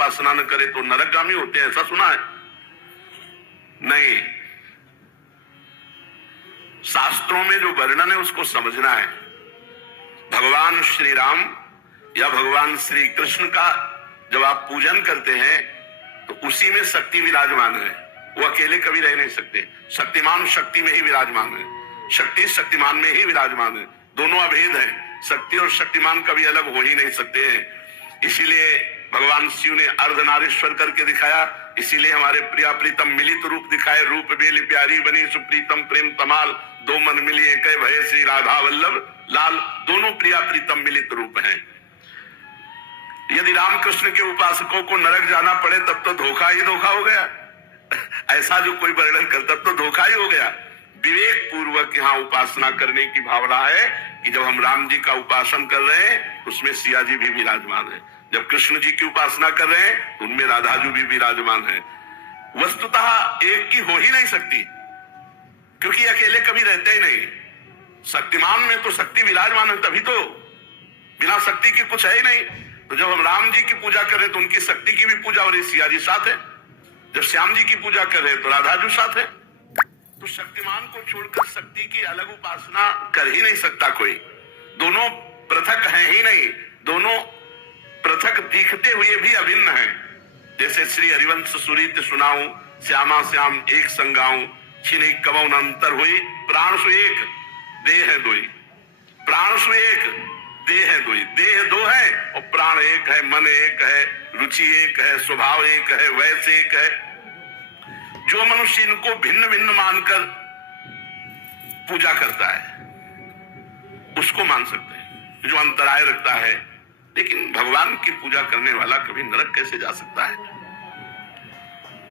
उपासना न करे तो नरकगामी होते हैं, ऐसा सुना है? नहीं, शास्त्रों में जो वर्णन है उसको समझना है। भगवान श्री राम या भगवान श्री कृष्ण का जब आप पूजन करते हैं तो उसी में शक्ति विराजमान है, वो अकेले कभी रह नहीं सकते। शक्तिमान शक्ति में ही विराजमान है, शक्ति शक्तिमान में ही विराजमान है, दोनों अभेद हैं। शक्ति और शक्तिमान कभी अलग हो ही नहीं सकते हैं। इसीलिए भगवान शिव ने अर्धनारीश्वर करके दिखाया, इसीलिए हमारे प्रिया प्रीतम मिलित रूप दिखाए। रूप बेली प्यारी बनी सुप्रीतम प्रेम तमाल, दो मन मिलिए कह भय श्री राधा वल्लभ लाल। दोनों प्रिया प्रीतम मिलित रूप हैं। यदि रामकृष्ण के उपासकों को नरक जाना पड़े तब तो धोखा ही धोखा हो गया। ऐसा जो कोई वर्णन करता तो धोखा ही हो गया। विवेक पूर्वक यहाँ उपासना करने की भावना है कि जब हम राम जी का उपासन कर रहे हैं उसमें सिया जी भी विराजमान है, जब कृष्ण जी की उपासना कर रहे हैं तो उनमें राधा जी भी विराजमान है। वस्तुतः एक की हो ही नहीं सकती, क्योंकि अकेले कभी रहते ही नहीं। शक्तिमान में तो शक्ति विराजमान है, तभी तो, बिना शक्ति के कुछ है ही नहीं। तो जब हम राम जी की पूजा कर रहे हैं तो उनकी शक्ति की भी पूजा हो रही, सिया जी साथ है। जब श्याम जी की पूजा कर रहे हैं तो राधा जी साथ है। तो शक्तिमान को छोड़कर शक्ति की अलग उपासना कर ही नहीं सकता कोई। दोनों पृथक हैं ही नहीं, दोनों पृथक दिखते हुए भी अभिन्न हैं। जैसे श्री हरिवंश सुरीत सुनाऊं, श्यामा श्याम एक संगाऊं, छिन कबौ न अंतर हुई, प्राण सु एक देह है दोई। प्राण सु एक देह है दोई, देह दो है और प्राण एक है, मन एक है, रुचि एक है, स्वभाव एक है, वैसे एक है। जो मनुष्य इनको भिन्न भिन्न मानकर पूजा करता है उसको मान सकते हैं, जो अंतराय रखता है। लेकिन भगवान की पूजा करने वाला कभी नरक कैसे जा सकता है?